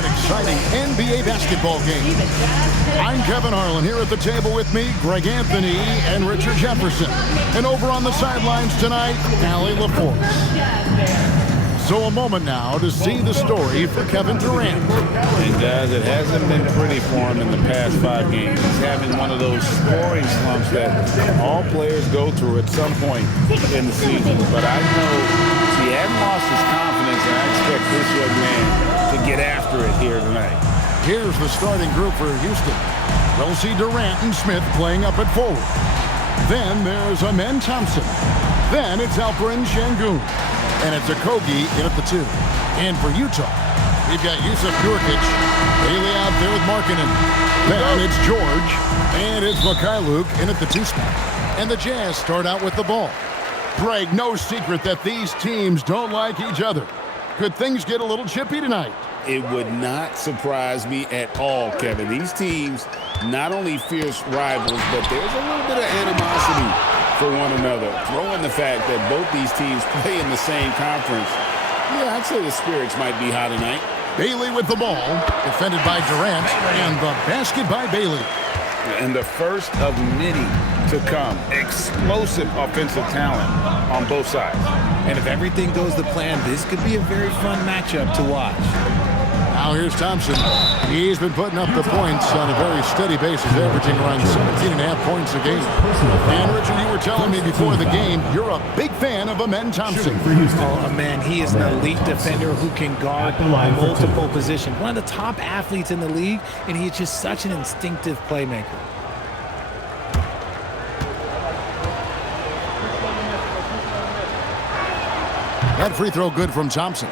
an exciting NBA basketball game. I'm Kevin Harlan. Here at the table with me, Greg Anthony and Richard Jefferson. And over on the sidelines tonight, Allie LaForce. So a moment now to see the story for Kevin Durant. And guys, it hasn't been pretty for him in the past 5 games. He's having one of those scoring slumps that all players go through at some point in the season. But I know he hasn't lost his confidence, and I expect this young man to get after it here tonight. Here's the starting group for Houston. We'll see Durant and Smith playing up at forward. Then there's Amen Thompson. Then it's Alperen Sengun. And it's Okogie in at the 2. And for Utah, we've got Jusuf Nurkic, Bailey out there with Markkanen. Then it's George, and it's Mykhailiuk in at the 2 spot. And the Jazz start out with the ball. Greg, no secret that these teams don't like each other. Could things get a little chippy tonight? It would not surprise me at all, Kevin. These teams, not only fierce rivals, but there's a little bit of animosity for one another. Throw in the fact that both these teams play in the same conference. Yeah, I'd say the spirits might be high tonight. Bailey with the ball, defended by Durant, and the basket by Bailey. And the first of many to come. Explosive offensive talent on both sides. And if everything goes to plan, this could be a very fun matchup to watch. Now here's Thompson. He's been putting up the points on a very steady basis, averaging around 17.5 points a game. And Richard, you were telling me before the game, you're a big fan of Amen Thompson. Oh, Amen, he is an elite defender who can guard multiple positions. One of the top athletes in the league, and he's just such an instinctive playmaker. That free throw good from Thompson.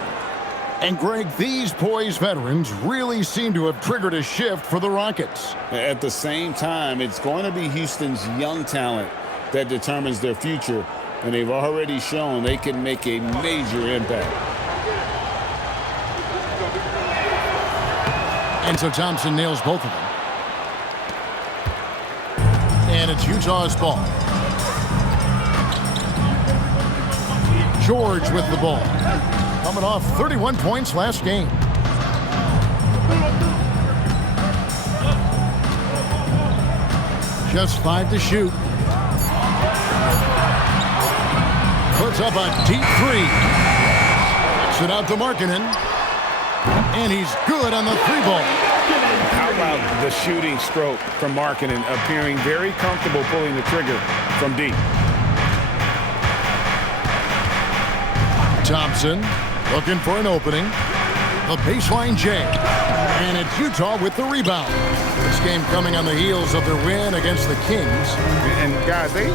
And Greg, these poised veterans really seem to have triggered a shift for the Rockets. At the same time, it's going to be Houston's young talent that determines their future, and they've already shown they can make a major impact. And so Thompson nails both of them. And it's Utah's ball. George with the ball. Coming off 31 points last game. Just 5 to shoot. Puts up a deep 3. Kicks it out to Markkanen. And he's good on the 3-ball. How about the shooting stroke from Markkanen, appearing very comfortable pulling the trigger from deep. Thompson looking for an opening. The baseline J. And it's Utah with the rebound. This game coming on the heels of their win against the Kings. And guys, they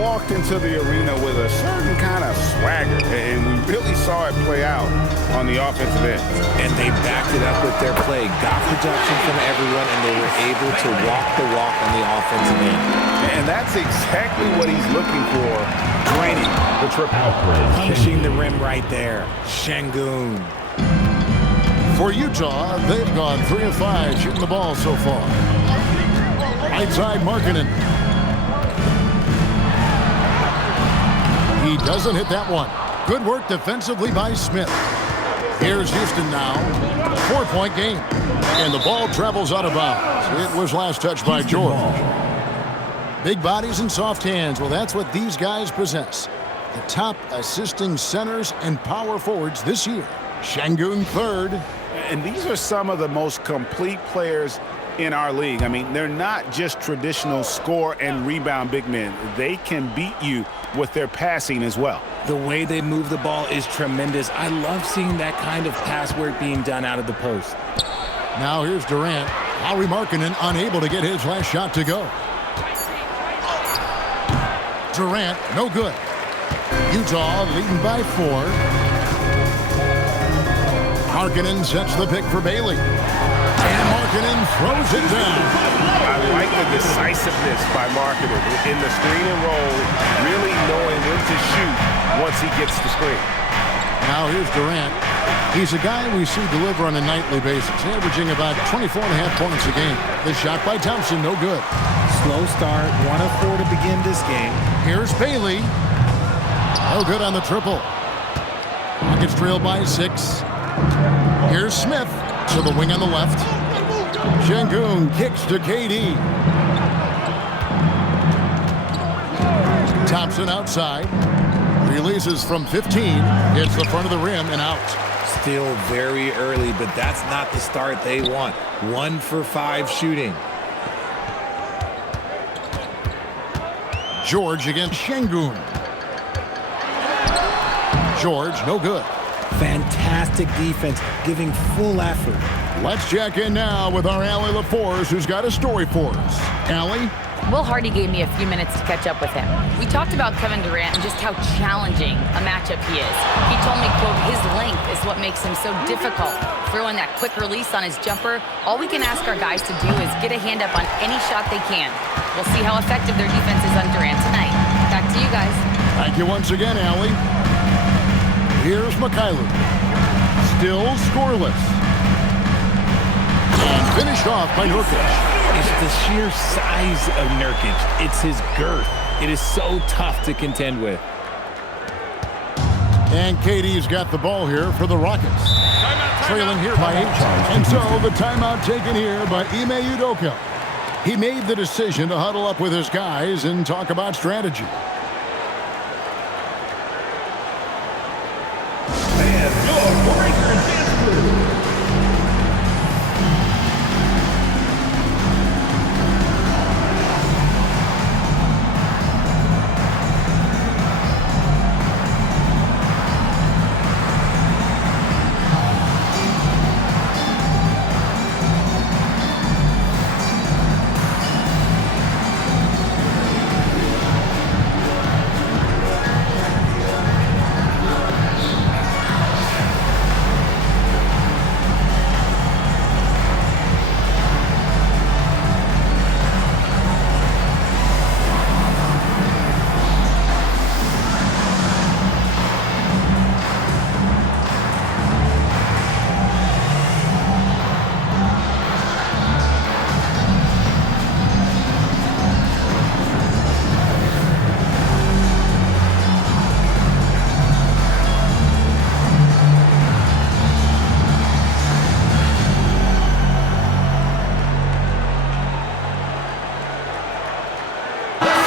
walked into the arena with a certain kind of swagger, and we really saw it play out on the offensive end. And they backed it up with their play, got production from everyone, and they were able to walk the walk on the offensive end. And that's exactly what he's looking for, draining the triple. Punishing the rim right there. Sengun. For Utah, they've gone 3 of 5 shooting the ball so far. Right side Markkanen. He doesn't hit that one. Good work defensively by Smith. Here's Houston now. 4-point game. And the ball travels out of bounds. It was last touched by George. Big bodies and soft hands. Well, that's what these guys possess. The top assisting centers and power forwards this year. Sengun third. And these are some of the most complete players in our league. I mean, they're not just traditional score and rebound big men. They can beat you with their passing as well. The way they move the ball is tremendous. I love seeing that kind of pass work being done out of the post. Now here's Durant. Lauri Markkanen unable to get his last shot to go. Durant, no good. Utah leading by 4. Markkanen sets the pick for Bailey. And Markkanen throws it down. I like the decisiveness by Markkanen in the screen and roll, really knowing when to shoot once he gets the screen. Now here's Durant. He's a guy we see deliver on a nightly basis, averaging about 24.5 points a game. The shot by Thompson, no good. Slow start, 1 of 4 to begin this game. Here's Bailey. No good on the triple. Rockets trail by 6. Here's Smith. to the wing on the left. Şengün kicks to KD. Thompson outside. Releases from 15. Hits the front of the rim and out. Still very early, but that's not the start they want. 1 for 5 shooting. George against Şengün. George, no good. Fantastic defense, giving full effort. Let's check in now with our Allie LaForce, who's got a story for us. Allie? Will Hardy gave me a few minutes to catch up with him. We talked about Kevin Durant and just how challenging a matchup he is. He told me, quote, his length is what makes him so difficult. Throwing that quick release on his jumper, all we can ask our guys to do is get a hand up on any shot they can. We'll see how effective their defense is on Durant tonight. Back to you guys. Thank you once again, Allie. Here's Mikhailuk. Still scoreless. And finished off by Nurkic. It's the sheer size of Nurkic. It's his girth. It is so tough to contend with. And KD's got the ball here for the Rockets. Trailing here by 8. And so the timeout taken here by Ime Udoka. He made the decision to huddle up with his guys and talk about strategy.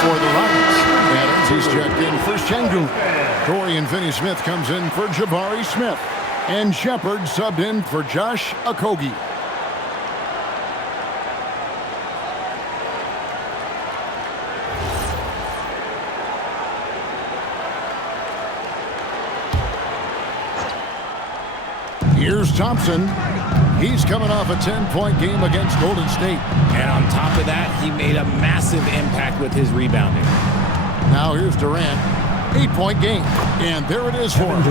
For the Rockets, Adams, he's checked in for Şengün. Dorian Finney-Smith comes in for Jabari Smith. And Shepherd subbed in for Josh Okogie. Here's Thompson. He's coming off a 10-point game against Golden State. And on top of that, he made a massive impact with his rebounding. Now here's Durant. 8-point game. And there it is for him.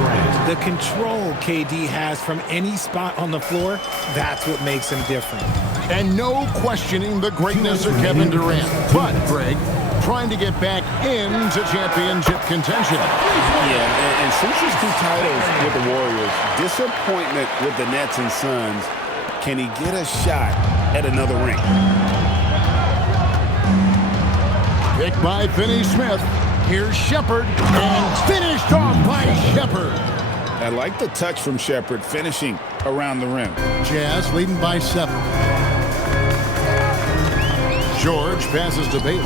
The control KD has from any spot on the floor, that's what makes him different. And no questioning the greatness of Kevin Durant. But, Greg, trying to get back into championship contention. Yeah, and since his 2 titles with the Warriors, disappointment with the Nets and Suns, can he get a shot at another ring? Picked by Finney-Smith. Here's Shepherd, and finished off by Shepherd. I like the touch from Shepherd, finishing around the rim. Jazz leading by 7. George passes to Bailey.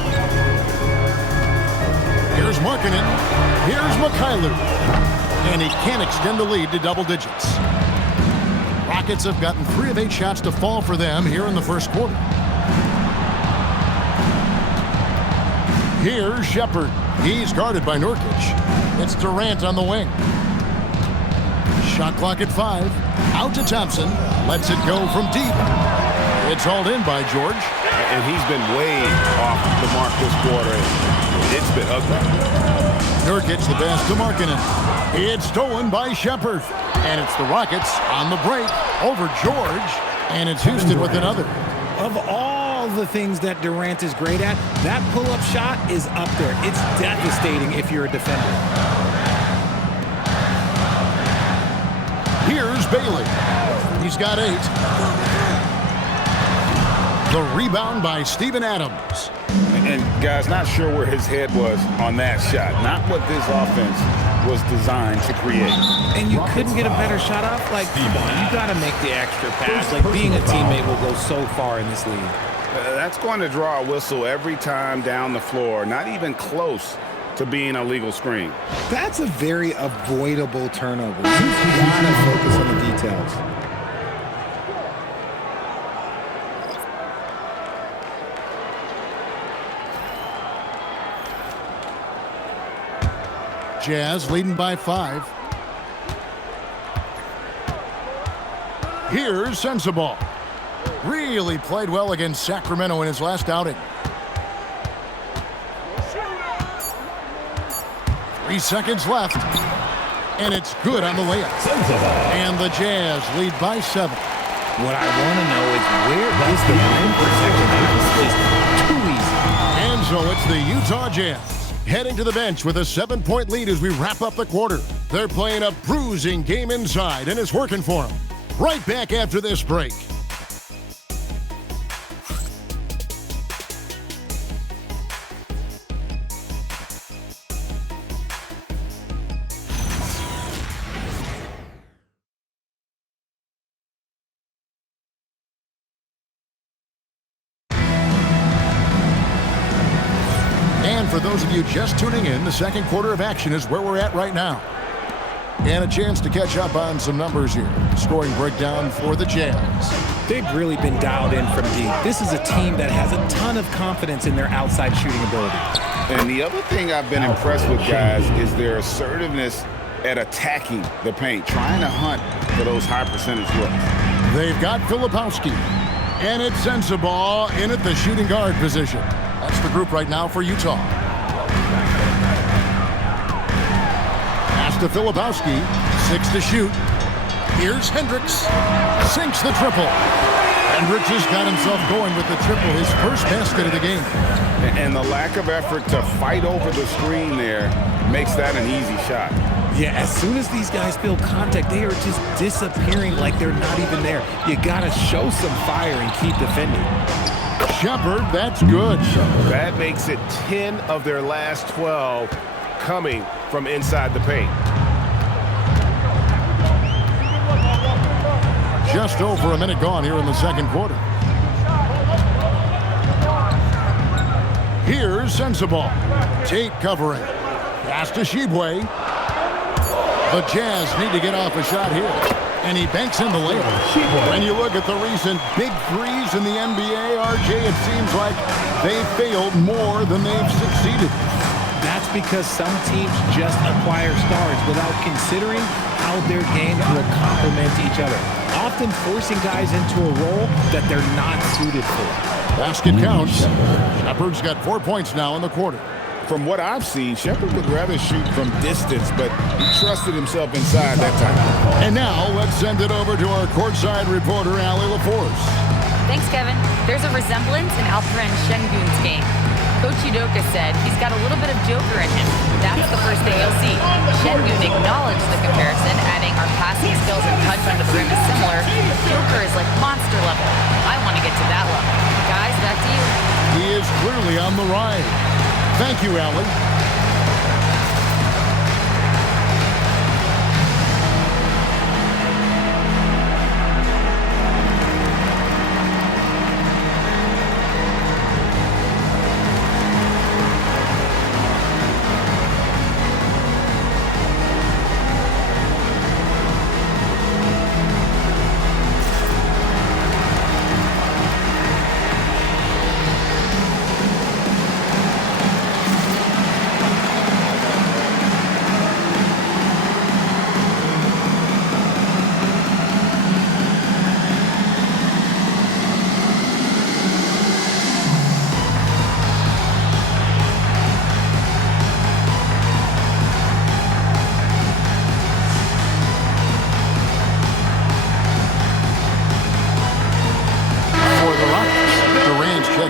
Here's Markkanen. Here's Mikhailuk. And he can't extend the lead to double digits. Rockets have gotten 3 of 8 shots to fall for them here in the first quarter. Here's Shepherd. He's guarded by Nurkic. It's Durant on the wing. Shot clock at 5. Out to Thompson. Lets it go from deep. It's hauled in by George. And he's been way off the mark this quarter. It's been ugly. Nurkic the pass to Markkanen. It's stolen by Shepherd. And it's the Rockets on the break over George. And it's Houston with another. Of all the things that Durant is great at, that pull-up shot is up there. It's devastating if you're a defender. Here's Bailey. He's got 8. The rebound by Steven Adams. And guys, not sure where his head was on that shot. Not what this offense was designed to create. And you couldn't get a better shot off? Like, come on, you got to make the extra pass. Like, being a teammate will go so far in this league. That's going to draw a whistle every time down the floor, not even close to being a legal screen. That's a very avoidable turnover. You've got to focus on the details. Jazz leading by 5. Here's Sensabaugh. Really played well against Sacramento in his last outing. 3 seconds left. And it's good on the layup. And the Jazz lead by 7. What I want to know is, where is the rim protection? That is just too easy. And so it's the Utah Jazz heading to the bench with a 7-point lead as we wrap up the quarter. They're playing a bruising game inside, and it's working for them. Right back after this break. And for those of you just tuning in, the second quarter of action is where we're at right now. And a chance to catch up on some numbers here. Scoring breakdown for the Jazz. They've really been dialed in from deep. This is a team that has a ton of confidence in their outside shooting ability. And the other thing I've been impressed with, guys, is their assertiveness at attacking the paint, trying to hunt for those high percentage looks. They've got Filipowski. And it's Sensabaugh in at the shooting guard position. That's the group right now for Utah. Pass to Filipowski. 6 to shoot. Here's Hendricks. Sinks the triple. Hendricks has got himself going with the triple, his first basket of the game. And the lack of effort to fight over the screen there makes that an easy shot. Yeah, as soon as these guys feel contact, they are just disappearing like they're not even there. You got to show some fire and keep defending. Shepard, that's good. That makes it 10 of their last 12 coming from inside the paint. Just over a minute gone here in the second quarter. Here's Sensabaugh. Tate covering. Pass to Shibwe. The Jazz need to get off a shot here. And he banks in the layup. When you look at the recent big threes in the NBA, RJ, it seems like they've failed more than they've succeeded. That's because some teams just acquire stars without considering how their games will complement each other, often forcing guys into a role that they're not suited for. Basket counts. Shepard's got 4 points now in the quarter. From what I've seen, Shepard would rather shoot from distance, but he trusted himself inside that time. And now let's send it over to our courtside reporter, Allie LaForce. Thanks, Kevin. There's a resemblance in Alperen Şengün's game. Coach Udoka said he's got a little bit of Joker in him. That's the first thing you'll see. Şengün acknowledged the comparison, adding our passing skills and touch on the rim is similar. Joker is like monster level. I want to get to that level. Guys, back to you. He is clearly on the ride. Thank you, Allie.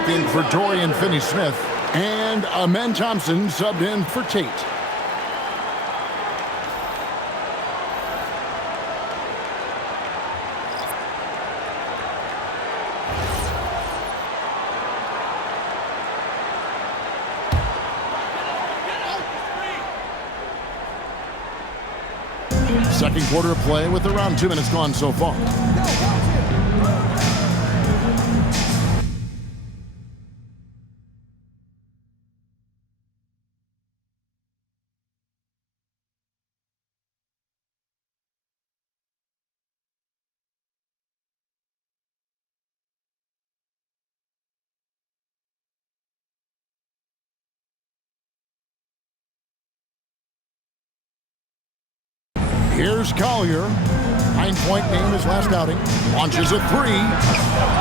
In for Dorian Finney-Smith, and Amen Thompson subbed in for Tate. Second quarter of play with around 2 minutes gone so far. Here's Collier. 9-point game his last outing. Launches a three.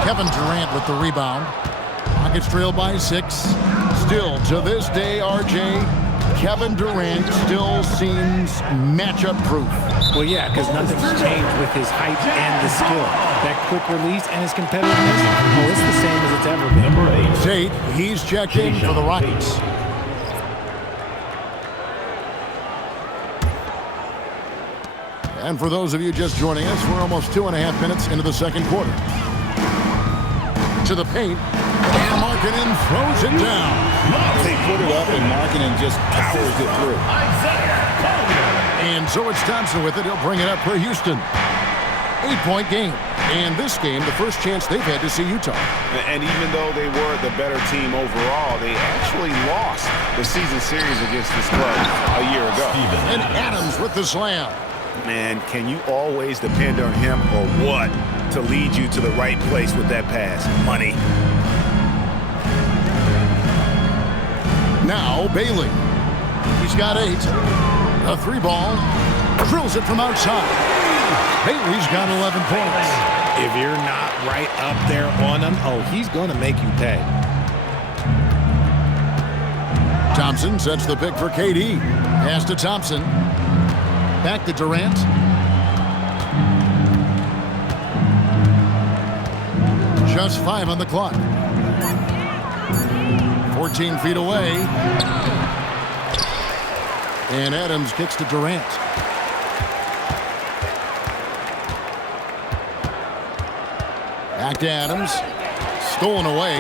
Kevin Durant with the rebound. Rockets trail by 6. Still, to this day, RJ, Kevin Durant still seems matchup proof. Well, yeah, because nothing's changed with his height and the skill. That quick release and his competitiveness, oh, it's the same as it's ever been. Tate, he's checked in for the Rockets. And for those of you just joining us, we're almost 2.5 minutes into the second quarter. To the paint, and Markkanen throws it down. They put it up, and Markkanen just powers it through. And so it's Thompson with it. He'll bring it up for Houston. 8-point game. And this game, the first chance they've had to see Utah. And even though they were the better team overall, they actually lost the season series against this club a year ago. And Adams with the slam. Man, can you always depend on him or what to lead you to the right place with that pass? Money. Now Bailey. He's got 8. A 3-ball. Drills it from outside. Bailey's got 11 points. If you're not right up there on him, oh, he's going to make you pay. Thompson sets the pick for KD. Pass to Thompson. Back to Durant. Just 5 on the clock. 14 feet away. And Adams kicks to Durant. Back to Adams. Stolen away.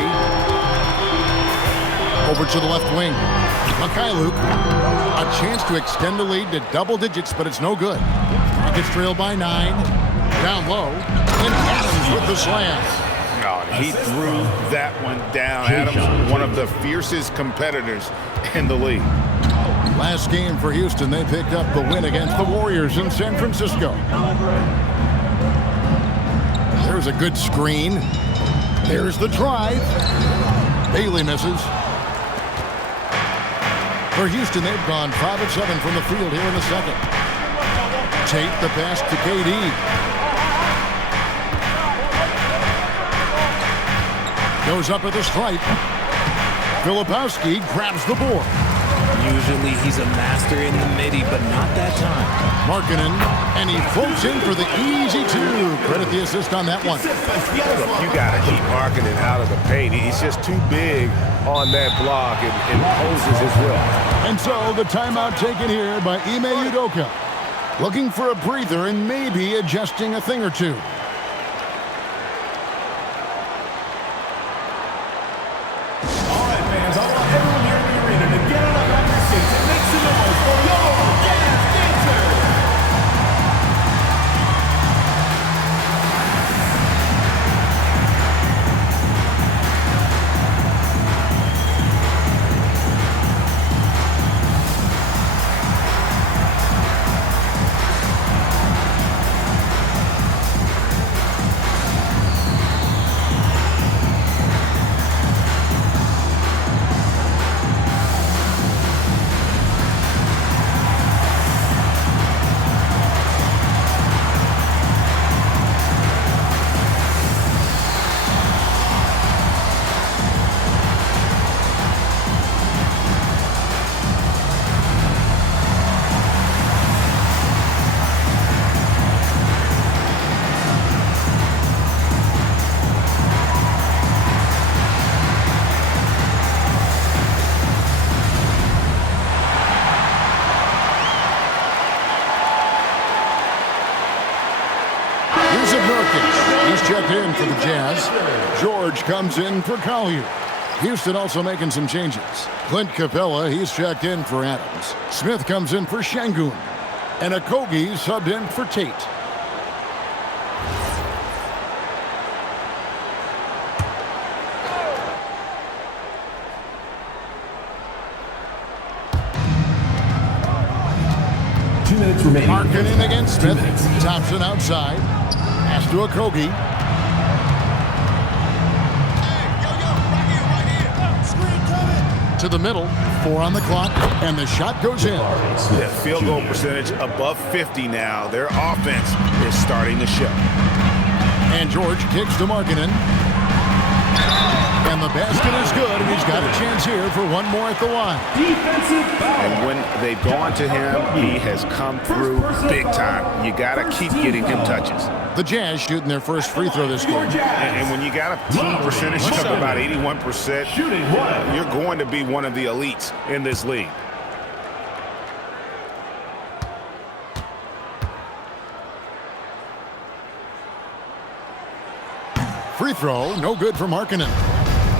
Over to the left wing. Mikhailuk. A chance to extend the lead to double digits, but it's no good. Rockets trail by 9. Down low. And Adams with the slam. Oh, he threw that one down. Adams, one of the fiercest competitors in the league. Last game for Houston, they picked up the win against the Warriors in San Francisco. There's a good screen. There's the drive. Bailey misses. For Houston, they've gone 5 of 7 from the field here in the second. Tate the pass to KD. Goes up at the stripe. Filipowski grabs the board. Usually he's a master in the midi, but not that time. Markkanen, and he floats in for the easy 2. Credit the assist on that one. Look, you got to keep Markkanen out of the paint. He's just too big on that block and imposes his will. And so the timeout taken here by Ime Udoka. Looking for a breather and maybe adjusting a thing or two. All right, fans, I want everyone here in the arena to get on up your seats and make some noise for your Jazz Dancers. He's checked in for the Jazz. George comes in for Collier. Houston also making some changes. Clint Capella, he's checked in for Adams. Smith comes in for Şengün. And Okogie subbed in for Tate. Remaining. Markkanen against Smith. Thompson outside. Pass to Okogie. To the middle. 4 on the clock. And the shot goes in. Yeah, field goal percentage above 50 now. Their offense is starting to show. And George kicks to Markkanen. And the basket is good, and he's got a chance here for one more at the line. Defensive foul. And when they've gone to him, he has come through big time. You got to keep getting him touches. The Jazz shooting their first free throw this game. And when you got a team percentage of about 81%, you're going to be one of the elites in this league. Free throw, no good for Markkanen.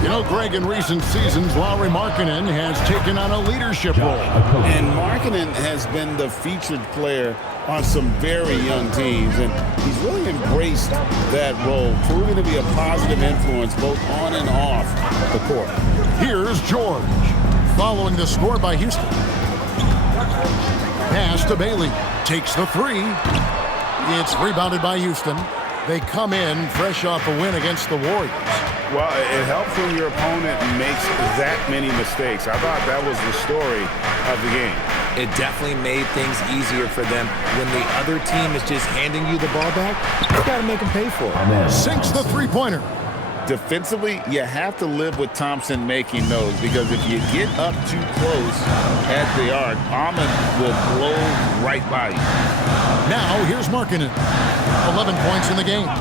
You know, Greg, in recent seasons, Lauri Markkanen has taken on a leadership role. And Markkanen has been the featured player on some very young teams, and he's really embraced that role, proving to be a positive influence both on and off the court. Here's George, following the score by Houston. Pass to Bailey, takes the three. It's rebounded by Houston. They come in fresh off a win against the Warriors. Well, it helps when your opponent makes that many mistakes. I thought that was the story of the game. It definitely made things easier for them. When the other team is just handing you the ball back, you got to make them pay for it. Sinks the three-pointer. Defensively, you have to live with Thompson making those, because if you get up too close at the arc, Ahmed will blow right by you. Now, here's Markkanen. 11 points in the game.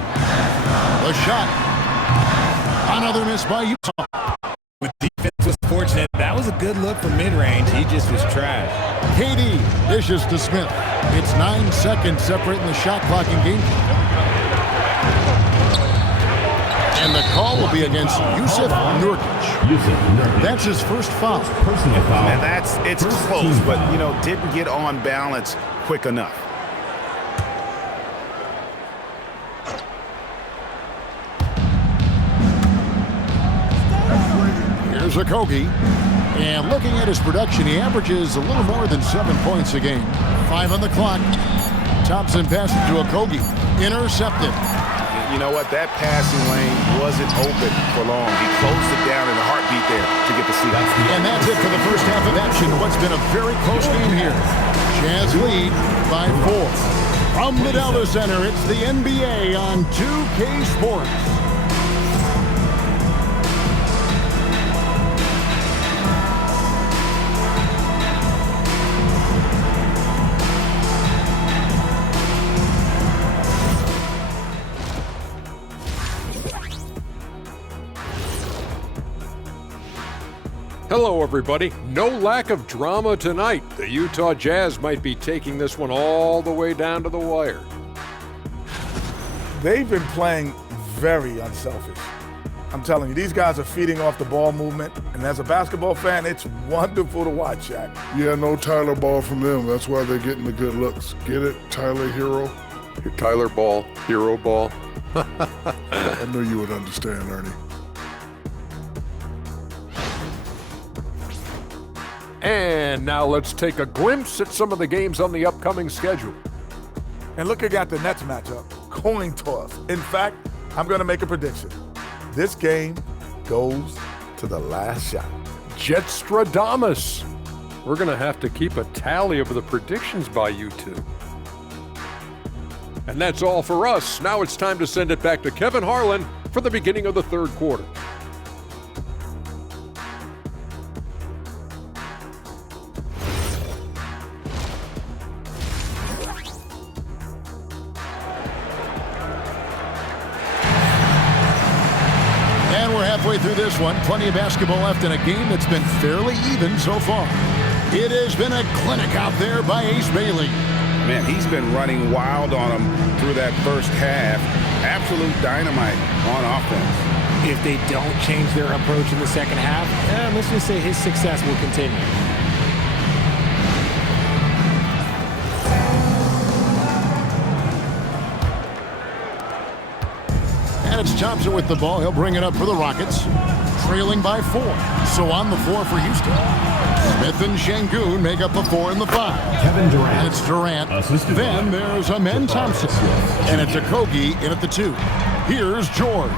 The shot. Another miss by Utah. The defense was fortunate. That was a good look from mid-range. He just was trash. KD dishes to Smith. It's 9 seconds separating the shot clock and game. And the call will be against Jusuf Nurkic. That's his first foul. And it's close, but, you know, didn't get on balance quick enough. Here's Okogie. And looking at his production, he averages a little more than 7 points a game. 5 on the clock. Thompson passes to Okogie. Intercepted. You know what? That passing lane wasn't open for long. He closed it down in a heartbeat there to get the steal. And that's it for the first half of action. What's been a very close game here. Jazz lead by 4. From the Delta Center, it's the NBA on 2K Sports. Hello, everybody. No lack of drama tonight. The Utah Jazz might be taking this one all the way down to the wire. They've been playing very unselfish. I'm telling you, these guys are feeding off the ball movement, and as a basketball fan, it's wonderful to watch, Shaq. Yeah, no Tyler ball from them. That's why they're getting the good looks. Get it, Tyler Hero? Tyler ball, hero ball. I knew you would understand, Ernie. And now let's take a glimpse at some of the games on the upcoming schedule. And looking at the Nets matchup, coin toss. In fact, I'm going to make a prediction. This game goes to the last shot. Jetstradamus. We're going to have to keep a tally of the predictions by you two. And that's all for us. Now it's time to send it back to Kevin Harlan for the beginning of the third quarter. Halfway through this one, plenty of basketball left in a game that's been fairly even so far. It has been a clinic out there by Ace Bailey. Man, he's been running wild on them through that first half. Absolute dynamite on offense. If they don't change their approach in the second half, let's just say his success will continue. it's Thompson with the ball. He'll bring it up for the Rockets. Trailing by 4. So on the floor for Houston. Smith and Şengün make up the 4 and the 5. Kevin Durant. And it's Durant. Then there's Amen Thompson. And it's Okogie in at the 2. Here's George.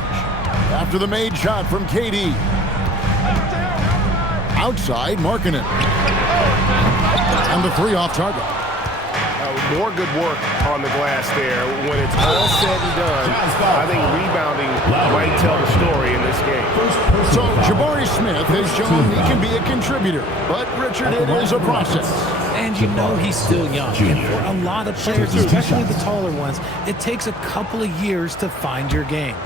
After the made shot from KD. Outside, Markkanen. And the 3 off target. More good work on the glass there. When it's all said and done, I think rebounding might tell the story in this game. So Jabari Smith has shown he can be a contributor. But, Richard, it is a process. And you know he's still young. And for a lot of players, especially the taller ones, it takes a couple of years to find your game.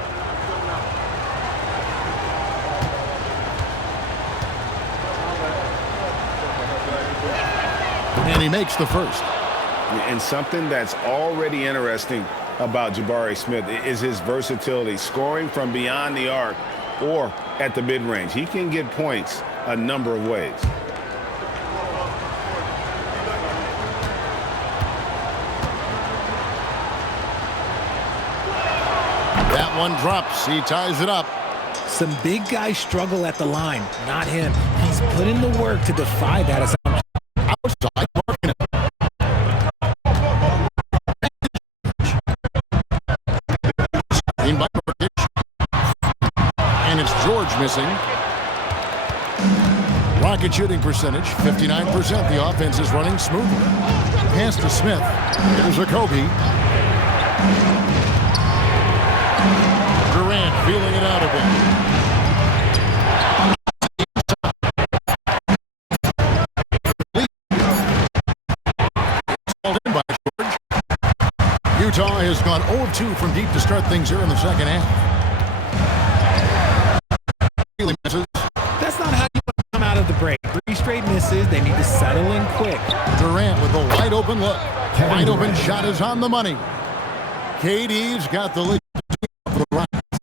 And he makes the first. And something that's already interesting about Jabari Smith is his versatility, scoring from beyond the arc or at the mid-range. He can get points a number of ways. That one drops. He ties it up. Some big guys struggle at the line, not him. He's put in the work to defy that assumption. Outside, Markkanen. By Nurkic. And it's George missing. Rocket shooting percentage, 59%. The offense is running smoothly. Pass to Smith. Here's Okogie. Durant feeling it out a bit. Utah has gone 0-2 from deep to start things here in the second half. That's not how you want to come out of the break. 3 straight misses. They need to settle in quick. Durant with a wide open look. Wide open shot is on the money. KD's got the lead for the Rockets.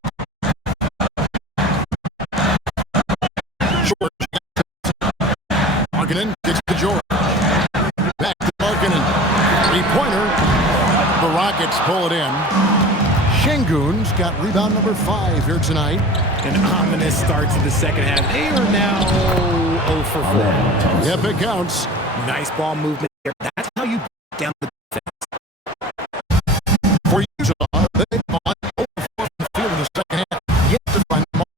Markkanen kicks to George. Back to Markkanen. 3-pointer. The Rockets pull it in. Şengün's got rebound number 5 here tonight. An ominous start to the second half. They are now 0 for 4. Yep, it counts. Nice ball movement here. That's how you break down the defense. For Utah, they've gone 0 for 4 from the field in the second half. Yet to find the mark.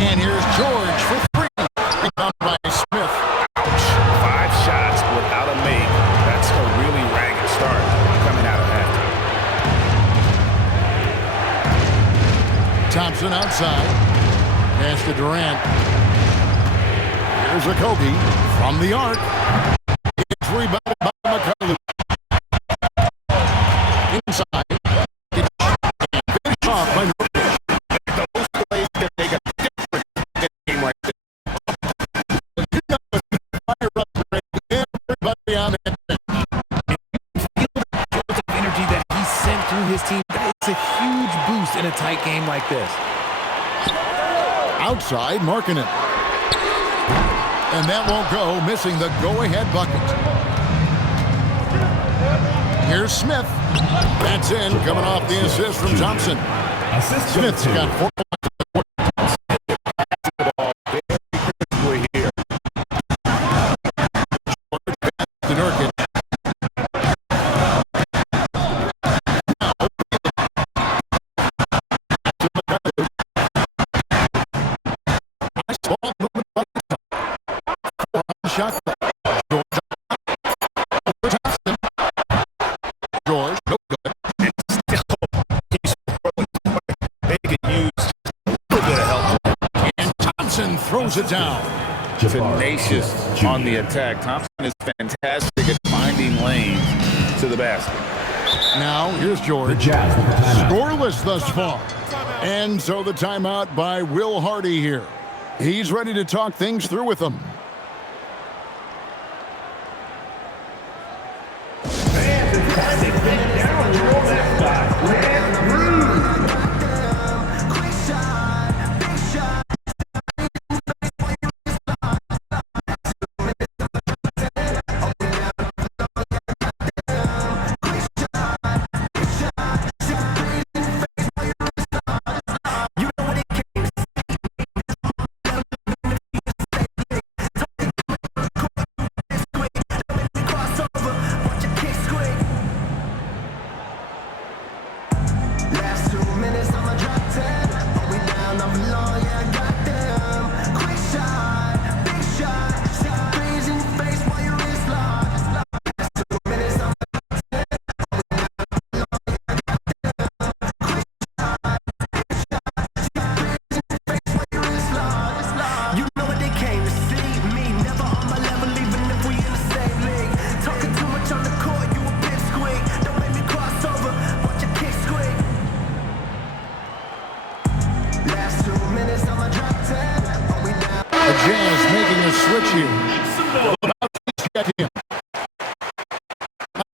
And here's George for 3. Rebound by Smith. Thompson outside. Pass to Durant. Here's Okogie from the arc. It's rebounded by McCollum. Inside. Finish off by Nurkic. Those plays can make a difference in a game like this. Everybody on that bench. Feel the energy that he sent through his team. It's a huge boost in a tight game like this. Outside, Markkanen. And that won't go, missing the go-ahead bucket. Here's Smith. That's in, coming off the assist from Thompson. Smith's got 4 points. To Nurkic. Shot. George, no good. And still, they can use a little bit of help. And Thompson throws it down. Tenacious on the attack. Thompson is fantastic at finding lanes to the basket. Now, here's George. Scoreless thus far. And so the timeout by Will Hardy here. He's ready to talk things through with them.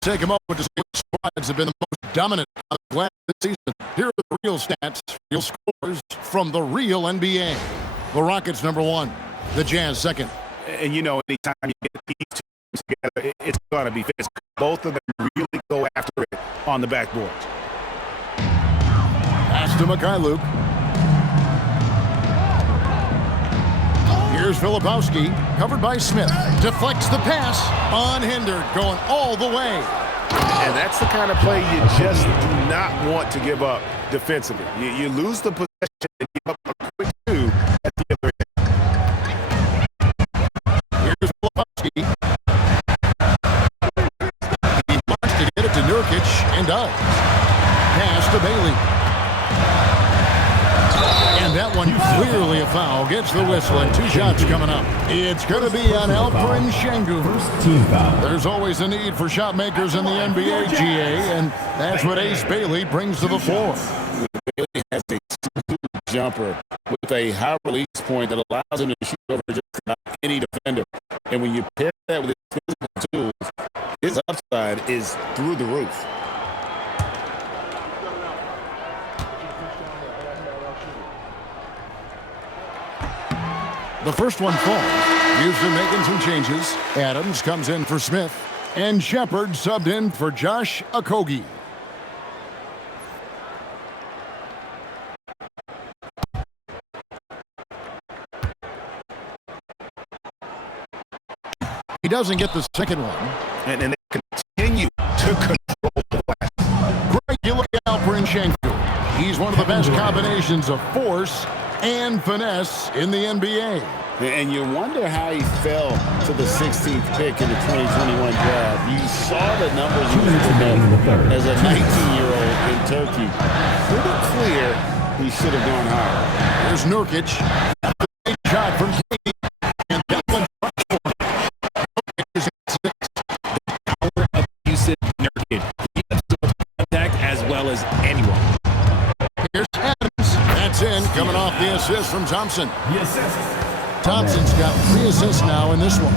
take a moment to see which squads have been the most dominant on the glass this season. Here are the real stats, real scores from the real NBA. The Rockets number 1, the Jazz second. And you know, anytime you get these two teams together, it's going to be physical. Both of them really go after it on the backboard. Pass to Mikhailuk. Here's Filipowski, covered by Smith. Deflects the pass, unhindered, going all the way. And that's the kind of play you just do not want to give up defensively. You lose the possession and give up a quick two at the other end. Here's Filipowski. He wants to get it to Nurkic and does. Pass to Bailey. And that one clearly a foul. Gets the whistle and 2 shots coming up. It's going to be on Alperen Sengun. There's always a need for shot makers in the NBA, GA, and that's what Ace Bailey brings to the floor. Bailey has a jumper with a high release point that allows him to shoot over just about any defender. And when you pair that with his physical tools, his upside is through the roof. The first one falls. Houston making some changes. Adams comes in for Smith. And Shepard subbed in for Josh Okogie. He doesn't get the second one. And they continue to control the glass. Great, you look at Alperen Sengun. He's one of the best combinations of force and finesse in the NBA. And you wonder how he fell to the 16th pick in the 2021 draft. You saw the numbers he was putting up as a 19-year-old in Turkey. Pretty clear he should have gone higher. Here's Nurkic. Great shot from Katie. And that one Power of Yusuf Nurkic. He absorbs contact as well as anyone. Here's Adams. That's in, coming off the assist from Thompson. The assist. Thompson's got 3 assists now in this one.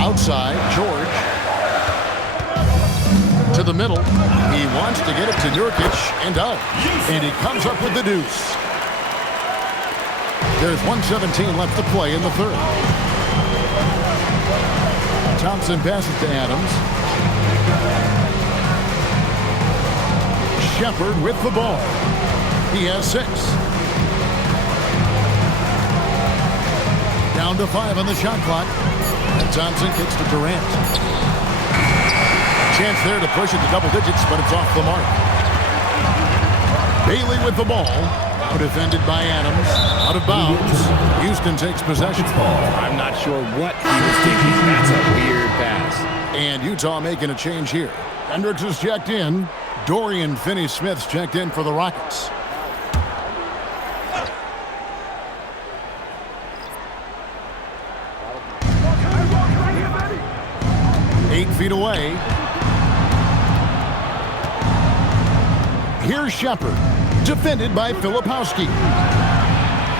Outside, George. To the middle. He wants to get it to Nurkic and does. And he comes up with the deuce. There's 1:17 left to play in the third. Thompson passes to Adams. Shepard with the ball. He has 6. Down to 5 on the shot clock. And Thompson kicks to Durant. Chance there to push it to double digits, but it's off the mark. Bailey with the ball. Now defended by Adams. Out of bounds. Houston takes possession. I'm not sure what he was thinking. That's a weird pass. And Utah making a change here. Hendricks is checked in. Dorian Finney-Smith's checked in for the Rockets. Eight feet away. Here's Shepard. Defended by Filipowski.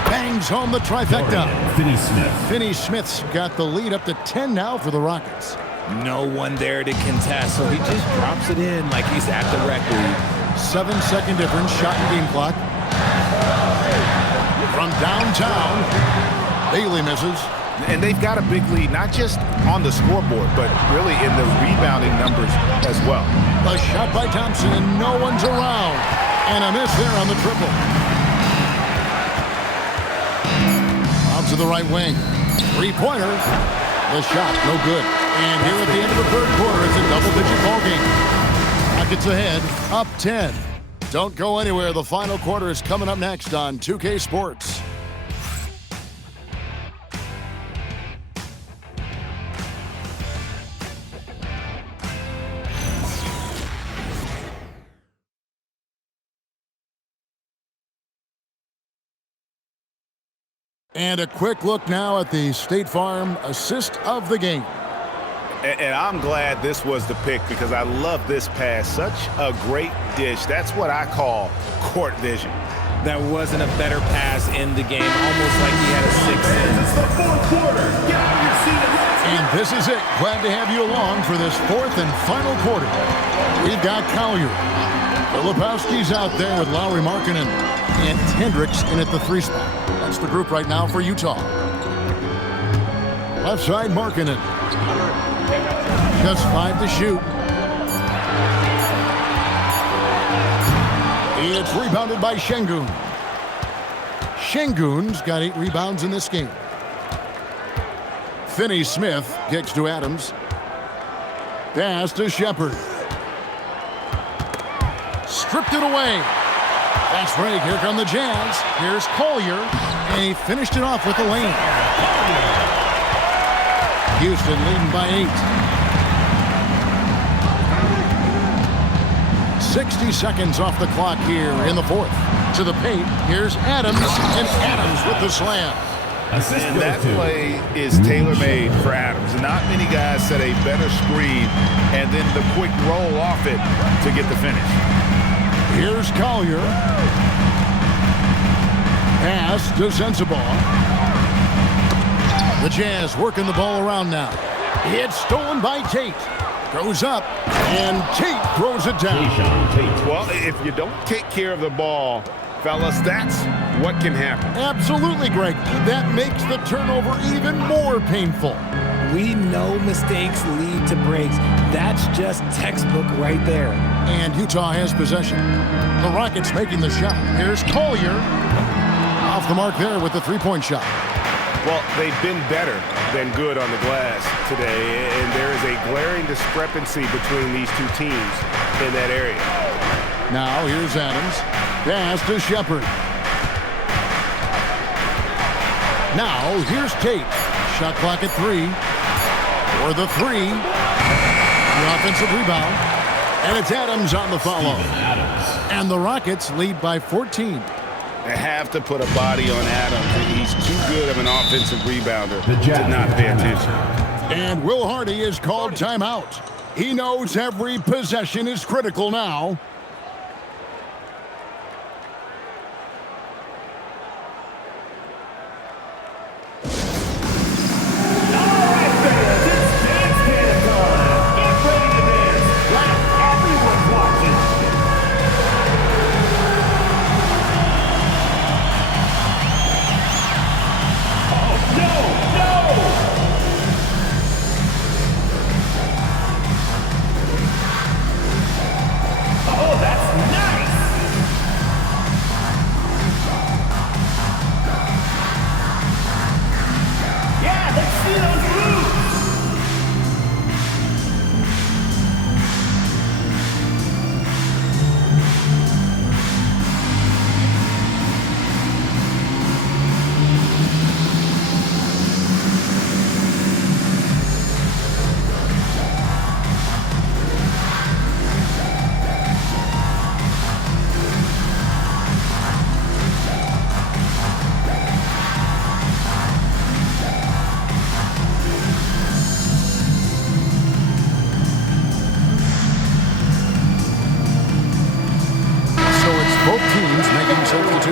Bangs home the trifecta. Finney-Smith's got the lead up to 10 now for the Rockets. No one there to contest, so he just drops it in like he's at the rec league. 7-second difference, shot and game clock. From downtown, Bailey misses. And they've got a big lead, not just on the scoreboard, but really in the rebounding numbers as well. A shot by Thompson, and no one's around. And a miss there on the triple. Out to the right wing. Three-pointer. The shot, no good. And here at the end of the third quarter, it's a double-digit ball game. Rockets ahead, up 10. Don't go anywhere. The final quarter is coming up next on 2K Sports. And a quick look now at the State Farm assist of the game. And I'm glad this was the pick because I love this pass. Such a great dish. That's what I call court vision. There wasn't a better pass in the game, almost like he had a 6 in. It's the fourth quarter. Get out of your seat and let's And this is it. Glad to have you along for this fourth and final quarter. We've got Collier. Filipowski's out there with Lauri Markkanen and Hendricks in at the 3 spot. That's the group right now for Utah. Left side, Markkanen. Just 5 to shoot. It's rebounded by Şengün. Şengün's got 8 rebounds in this game. Finney-Smith kicks to Adams. Pass to Shepard. Stripped it away. Fast break. Here come the Jazz. Here's Collier. And he finished it off with the lane. Houston leading by 8. 60 seconds off the clock here in the fourth. To the paint. Here's Adams. And Adams with the slam. And that play is tailor-made for Adams. Not many guys set a better screen and then the quick roll off it to get the finish. Here's Collier. Pass to Sensabaugh. The Jazz working the ball around now. It's stolen by Tate. Goes up, and Tate throws it down. Well, if you don't take care of the ball, fellas, that's what can happen. Absolutely, Greg. That makes the turnover even more painful. We know mistakes lead to breaks. That's just textbook right there. And Utah has possession. The Rockets making the shot. Here's Collier. Off the mark there with the three-point shot. Well, they've been better than good on the glass today, and there is a glaring discrepancy between these two teams in that area. Now here's Adams. Pass to Shepard. Now here's Tate. Shot clock at 3. For the 3. The offensive rebound. And it's Adams on the follow. And the Rockets lead by 14. They have to put a body on Adams. He's too good of an offensive rebounder to not pay attention. And Will Hardy is called timeout. He knows every possession is critical now.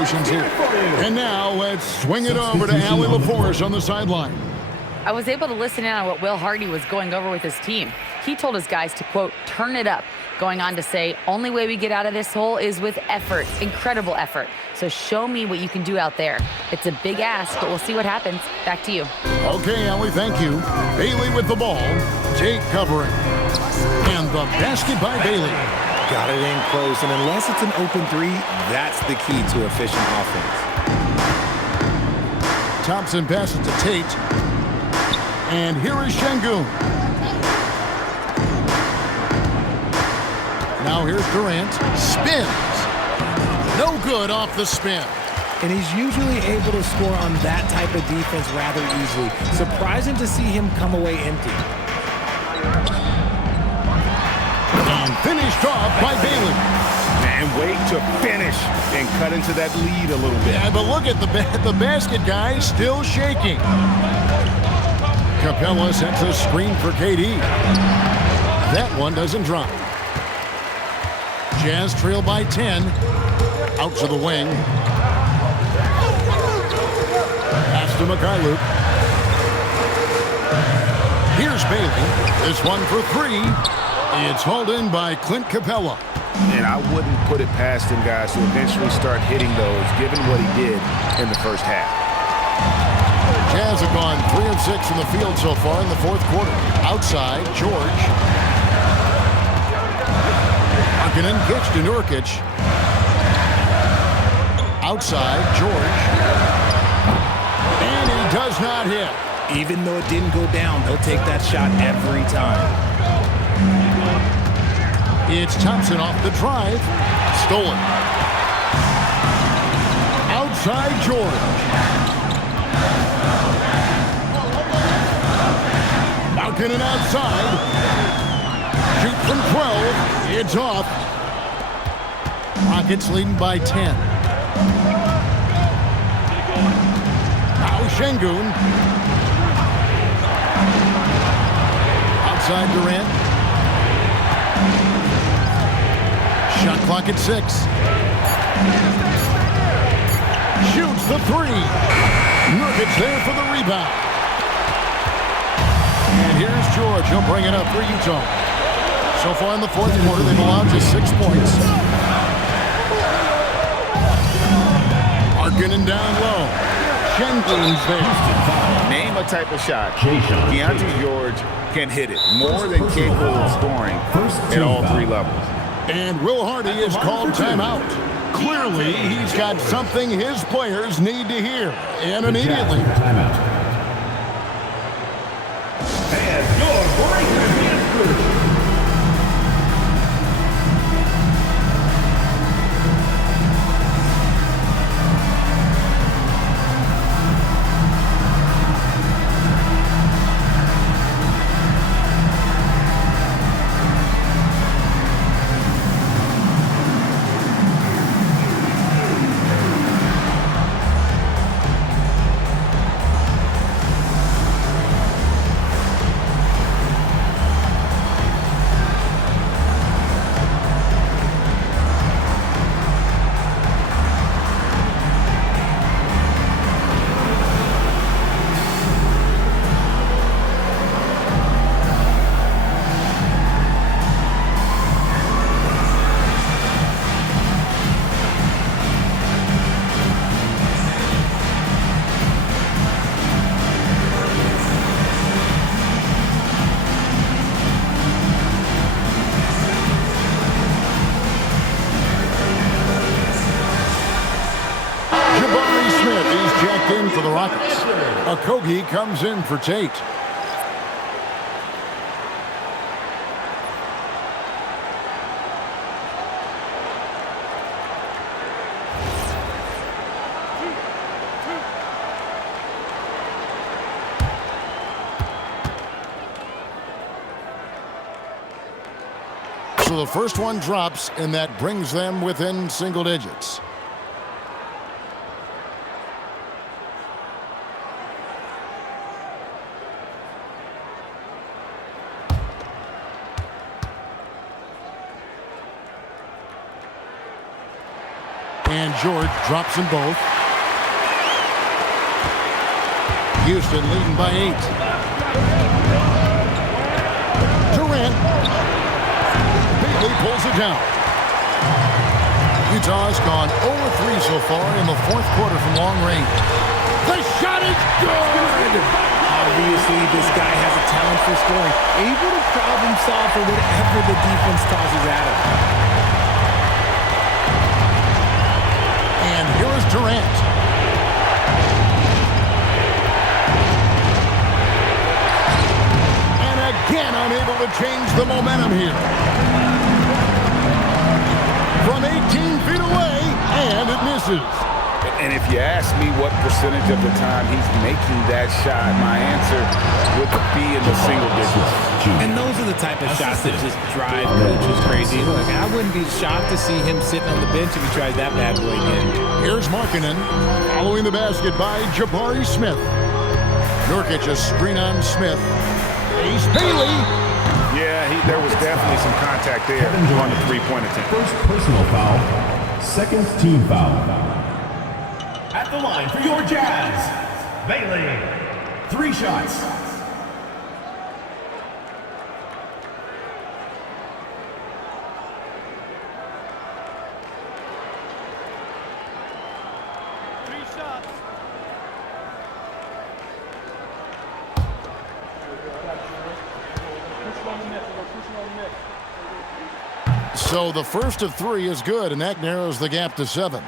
solutions here. And now let's swing it over to Allie LaForce on the sideline. I was able to listen in on what Will Hardy was going over with his team. He told his guys to, quote, turn it up, going on to say, only way we get out of this hole is with effort, incredible effort. So show me what you can do out there. It's a big ask, but we'll see what happens. Back to you. Okay, Allie, thank you. Bailey with the ball. Tate covering. And the basket by Bailey. Got it in close, and unless it's an open three, that's the key to efficient offense. Thompson passes to Tate. And here is Şengün. Now here's Durant. Spins. No good off the spin. And he's usually able to score on that type of defense rather easily. Surprising to see him come away empty. And finished off by Bailey. And wait to finish and cut into that lead a little bit. Yeah, but look at the basket guy still shaking. Capella sets a screen for KD. That one doesn't drop. Jazz trail by 10. Out to the wing. Pass to Mikhailuk. Here's Bailey. This one for three. It's hauled in by Clint Capella. And I wouldn't put it past him, guys, to eventually start hitting those, given what he did in the first half. Jazz have gone 3 of 6 in the field so far in the fourth quarter. Outside, George. Markkanen kicks to Nurkic. Outside, George. And he does not hit. Even though it didn't go down, they'll take that shot every time. It's Thompson off the drive. Stolen. Outside, George. Markkanen outside. Shoot from 12. It's off. Rockets leading by 10. Now Şengün. Outside Durant. Shot clock at 6. Shoots the three. Nurkic there for the rebound. And here's George. He'll bring it up for Utah. So far in the fourth quarter, they've allowed just 6 points. Markkanen down low. Şengün's there. Name a type of shot. Keontae George can hit it. More than capable of scoring at all 3 levels. And Will Hardy is called timeout. Clearly, he's got something his players need to hear. And immediately. And your breaker history. In for the Rockets. Okogie comes in for Tate. So the first one drops, and that brings them within single digits. And George drops them both. Houston leading by 8. Durant. Bailey pulls it down. Utah has gone 0-3 so far in the fourth quarter from long range. The shot is good! Obviously, this guy has a talent for scoring, able to problem solve for whatever the defense tosses at him. And here is Durant. And again, unable to change the momentum here. From 18 feet away, and it misses. And if you ask me what percentage of the time he's making that shot, my answer would be in the single digits. And those are the type of shots that just drive coaches crazy. Look, I wouldn't be shocked to see him sitting on the bench if he tries that bad boy again. Here's Markkanen, following the basket by Jabari Smith. Nurkic a screen on Smith. Ace Bailey. Yeah, there was definitely some contact there on the three-point attempt. First personal foul, second team foul. At the line for your Jazz, Bailey. 3 shots. So the first of 3 is good, and that narrows the gap to 7.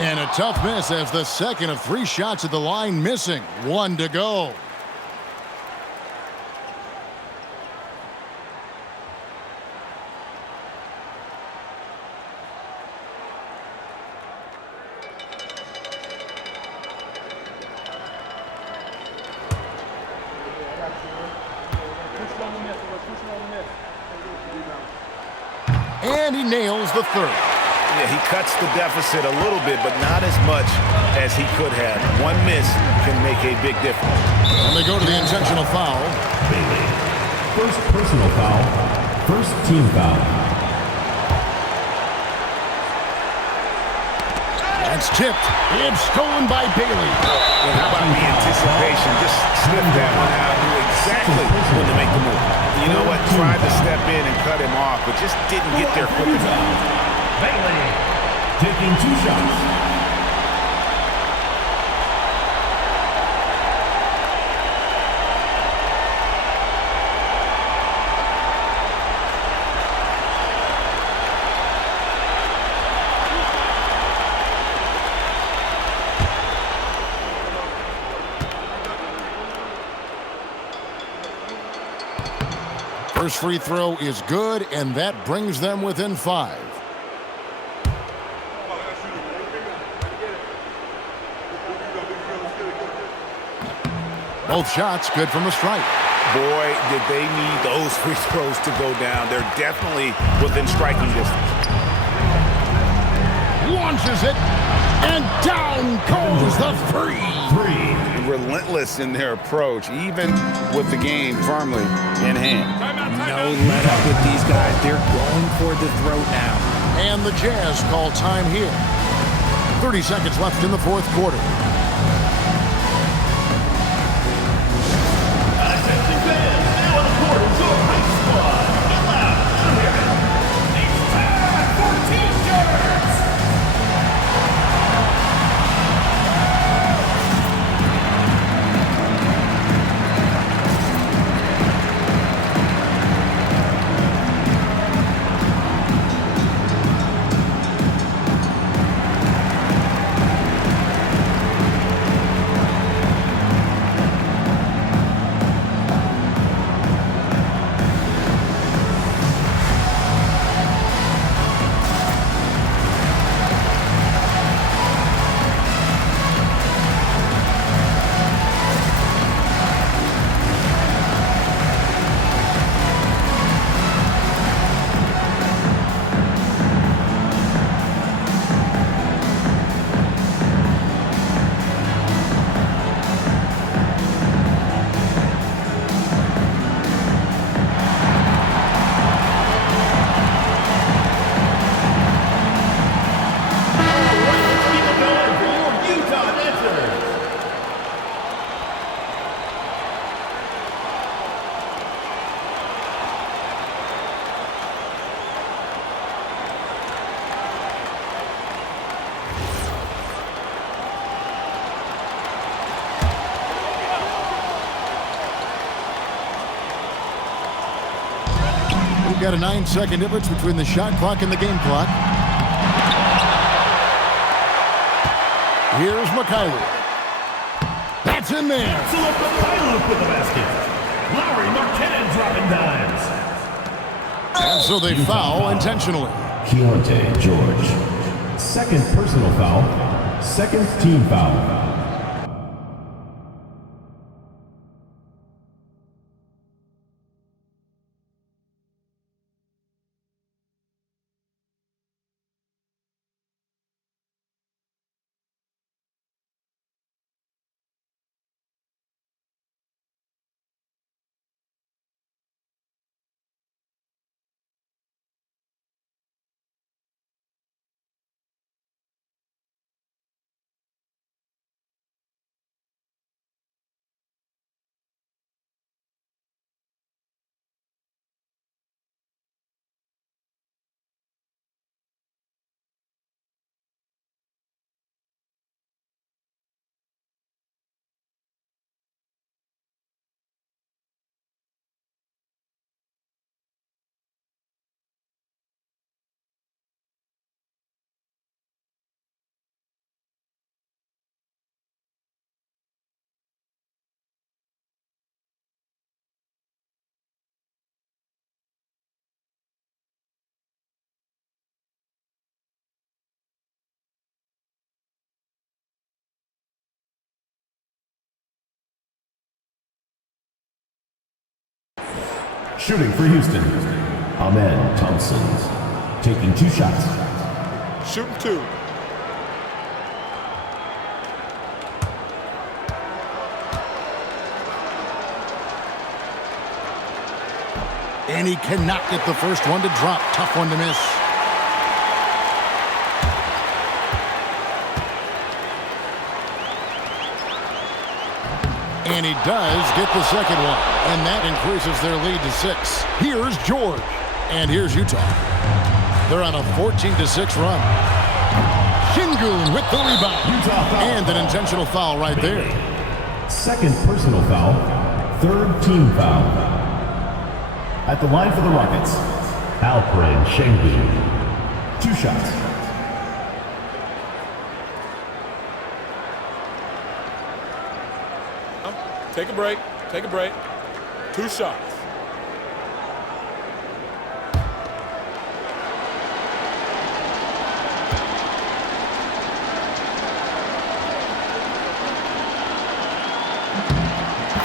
And a tough miss as the second of 3 shots at the line missing. 1 to go. And he nails the third. Yeah, he cuts the deficit a little bit, but not as much as he could have. One miss can make a big difference. And they go to the intentional foul. Bailey. First personal foul, first team foul. That's tipped. It's stolen by Bailey. And how about the anticipation? Just sniffed that one out. Knew exactly when to make the move. You know what? Tried to step in and cut him off, but just didn't get there quick enough. Bailey taking 2 shots. First free throw is good, and that brings them within 5. Both shots good from the stripe. Boy, did they need those free throws to go down. They're definitely within striking distance. Launches it, and down goes the free. Relentless in their approach, even with the game firmly in hand. No let up with these guys. They're going for the throat now. And the Jazz call time here. 30 seconds left in the fourth quarter. got a 9-second difference between the shot clock and the game clock. Here's Mikhailuk. That's in there. Select Mikhailuk with the basket. Lowry Markkanen dropping dimes. And so they foul intentionally. Keontae George. Second personal foul. Second team foul. Shooting for Houston, Amen Thompson, taking 2 shots. Shooting 2. And he cannot get the first one to drop. Tough one to miss. And he does get the second one. And that increases their lead to 6. Here's George. And here's Utah. They're on a 14-6 run. Şengün with the rebound. And an intentional foul right there. Second personal foul. Third team foul. At the line for the Rockets, Alperen Şengün. 2 shots. Take a break. Take a break. 2 shots.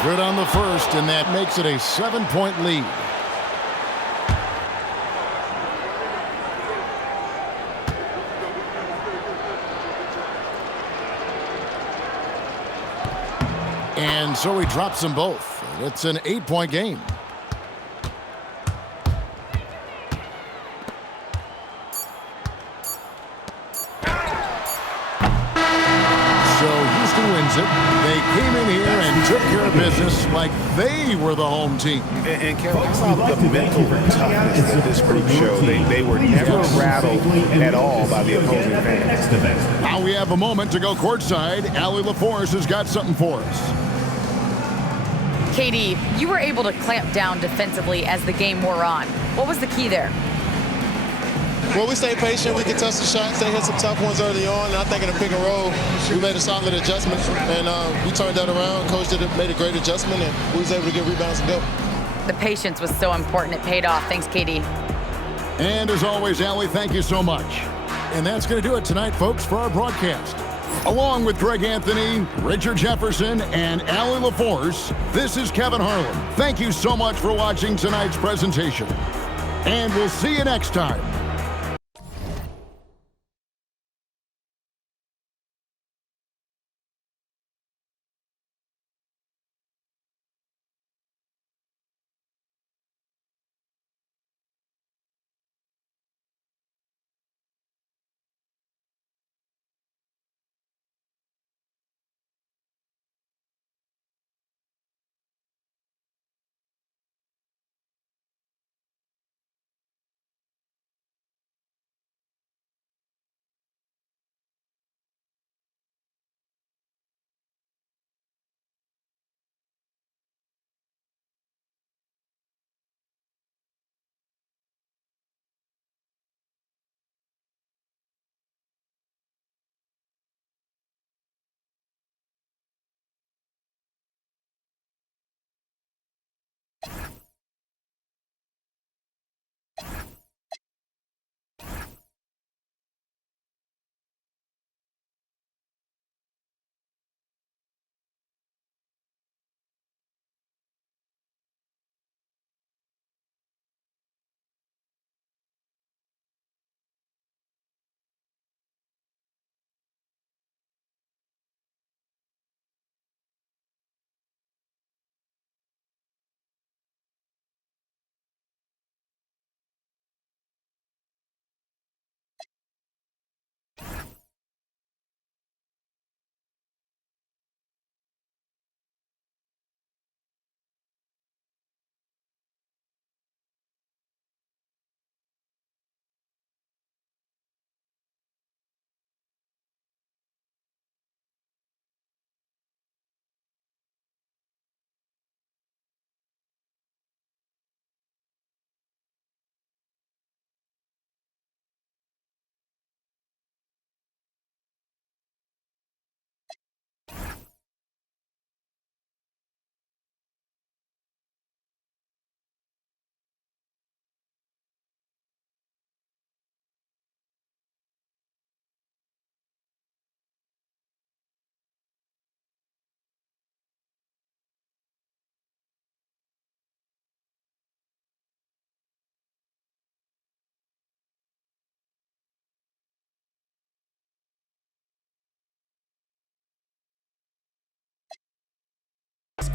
Good on the first, and that makes it a 7-point lead. And so he drops them both. It's an 8-point game. So Houston wins it. They came in here and took care of business like they were the home team. And Kevin, how about the mental toughness that this group showed? They were never rattled at all by the opposing fans. Now we have a moment to go courtside. Allie LaForce has got something for us. KD, you were able to clamp down defensively as the game wore on. What was the key there? Well, we stayed patient. We could touch the shots. They hit some tough ones early on. And I think in the pick and roll, we made a solid adjustment. And we turned that around. Coach made a great adjustment, and we was able to get rebounds and go. The patience was so important. It paid off. Thanks, KD. And as always, Allie, thank you so much. And that's going to do it tonight, folks, for our broadcast. Along with Greg Anthony, Richard Jefferson, and Allie LaForce, this is Kevin Harlan. Thank you so much for watching tonight's presentation. And we'll see you next time.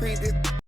discreet.